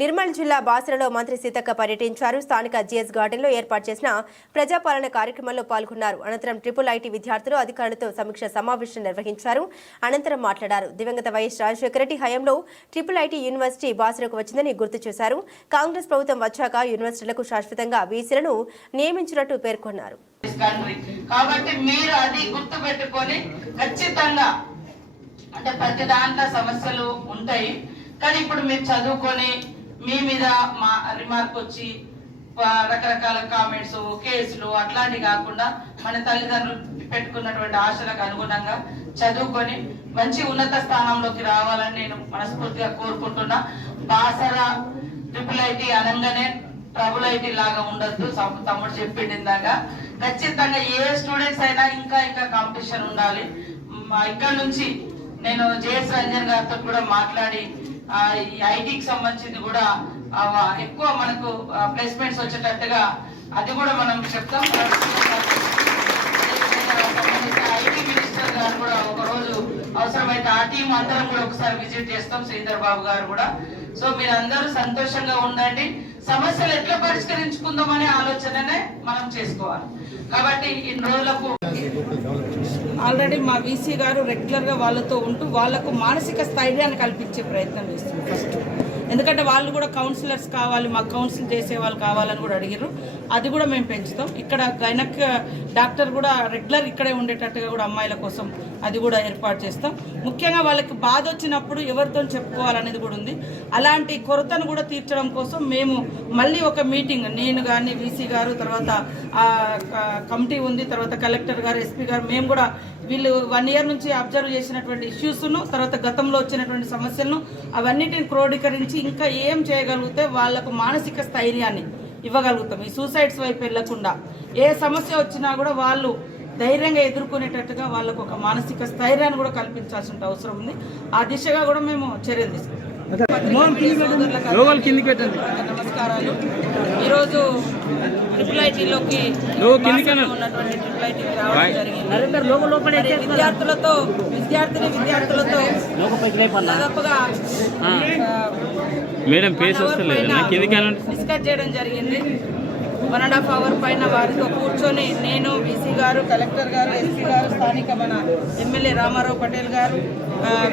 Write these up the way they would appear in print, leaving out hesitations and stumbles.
నిర్మల్ జిల్లా బాసరలో మంత్రి సీతక్క పర్యటించారు. స్థానిక జిఎస్ గార్డెన్లో ఏర్పాటు చేసిన ప్రజాపాలన కార్యక్రమంలో పాల్గొన్నారు. అనంతరం ట్రిపుల్ ఐటీ విద్యార్థులు అధికారులతో సమీక్ష సమావేశం నిర్వహించారు. అనంతరం మాట్లాడారు. దివంగత వైఎస్ రాజశేఖర రెడ్డి హయాంలో ట్రిపుల్ ఐటీ యూనివర్సిటీ బాసరకు వచ్చిందని గుర్తు చేశారు. కాంగ్రెస్ ప్రభుత్వం వచ్చాక యూనివర్సిటీలకు శాశ్వతంగా వీసీలను నియమించినట్టు పేర్కొన్నారు. కాబట్టి మీరు అది గుర్తు పెట్టుకొని ఖచ్చితంగా అంటే ప్రతి దాంట్లో సమస్యలు ఉంటాయి, కానీ ఇప్పుడు మీరు చదువుకొని మీ మీద మా రిమార్క్ వచ్చి రకరకాల కామెంట్స్ కేసులు అట్లాంటివి కాకుండా మన తల్లిదండ్రులు పెట్టుకున్నటువంటి ఆశలకు అనుగుణంగా చదువుకొని మంచి ఉన్నత స్థానంలోకి రావాలని నేను మనస్ఫూర్తిగా కోరుకుంటున్నా. బాసర ట్రిపుల్ ఐటీ అనగానే ట్రబుల్ ఐటీ లాగా ఉండద్దు. తమ్ముడు చెప్పింది ఇందాక ఖచ్చితంగా ఏ స్టూడెంట్స్ అయినా ఇంకా ఇంకా కాంపిటీషన్ ఉండాలి. ఇక్కడ నుంచి నేను జేఎస్ రంజన్ గారితో కూడా మాట్లాడి ఈ ఐటీకి సంబంధించింది కూడా ఎక్కువ మనకు ప్లేస్మెంట్స్ వచ్చేటట్టుగా అది కూడా మనం చెప్తాం. ఐటీ మినిస్టర్ గారు కూడా ఒక రోజు అవసరమైతే ఆ టీం అందరం కూడా ఒకసారి విజిట్ చేస్తాం, శ్రీధర్ బాబు గారు కూడా. సో మీరందరూ సంతోషంగా ఉండండి. సమస్యలు ఎట్లా పరిష్కరించుకుందాం అనే ఆలోచననే మనం చేసుకోవాలి. కాబట్టి ఇన్ని రోజులకు ఆల్రెడీ మా వీసీ గారు రెగ్యులర్గా వాళ్ళతో ఉంటూ వాళ్లకు మానసిక స్థైర్యాన్ని కల్పించే ప్రయత్నం చేస్తున్నారు ఫస్ట్. ఎందుకంటే వాళ్ళు కూడా కౌన్సిలర్స్ కావాలి, మాకు కౌన్సిల్ చేసే వాళ్ళు కావాలని కూడా అడిగారు. అది కూడా మేము పెంచుతాం. ఇక్కడ గైనక్ డాక్టర్ కూడా రెగ్యులర్ ఇక్కడే ఉండేటట్టుగా కూడా అమ్మాయిల కోసం అది కూడా ఏర్పాటు చేస్తాం. ముఖ్యంగా వాళ్ళకి బాధ వచ్చినప్పుడు ఎవరితో చెప్పుకోవాలనేది కూడా ఉంది. అలాంటి కొరతను కూడా తీర్చడం కోసం మేము మళ్ళీ ఒక మీటింగ్, నేను కానీ వీసీ గారు, తర్వాత కమిటీ ఉంది, తర్వాత కలెక్టర్ గారు, ఎస్పీ గారు, మేము కూడా వీళ్ళు 1 year నుంచి అబ్జర్వ్ చేసినటువంటి ఇష్యూస్ను, తర్వాత గతంలో వచ్చినటువంటి సమస్యలను అవన్నిటిని క్రోడీకరించి ఇంకా ఏం చేయగలిగితే వాళ్లకు మానసిక స్థైర్యాన్ని ఇవ్వగలుగుతాం. ఈ సూసైడ్స్ వైపు వెళ్లకుండా ఏ సమస్య వచ్చినా కూడా వాళ్ళు ధైర్యంగా ఎదుర్కొనేటట్టుగా వాళ్ళకు ఒక మానసిక స్థైర్యాన్ని కూడా కల్పించాల్సిన అవసరం ఉంది. ఆ దిశగా కూడా మేము చర్యలు తీసుకుంటాం. నమస్కారాలు. ఈరోజు ట్రిపుల్ ఐటీలోకి ఉన్నటువంటి ట్రిపుల్ ఐటీకి రావడం జరిగింది. విద్యార్థులతో దాదాపుగా డిస్కస్ చేయడం జరిగింది. 1.5 hour పైన వారితో కూర్చొని నేను, వీసీ గారు, కలెక్టర్ గారు, ఎస్పీ గారు, స్థానిక మన ఎమ్మెల్యే రామారావు పటేల్ గారు,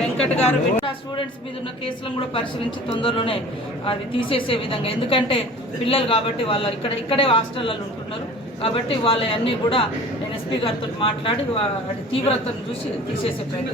వెంకట్ గారు స్టూడెంట్స్ మీద ఉన్న కేసులను కూడా పరిశీలించి తొందరలోనే అది తీసేసే విధంగా, ఎందుకంటే పిల్లలు కాబట్టి వాళ్ళ ఇక్కడే హాస్టల్లో ఉంటున్నారు కాబట్టి వాళ్ళ అన్నీ కూడా నేను ఎస్పీ గారితో మాట్లాడి తీవ్రతను చూసి తీసేసే ప్రయత్నం.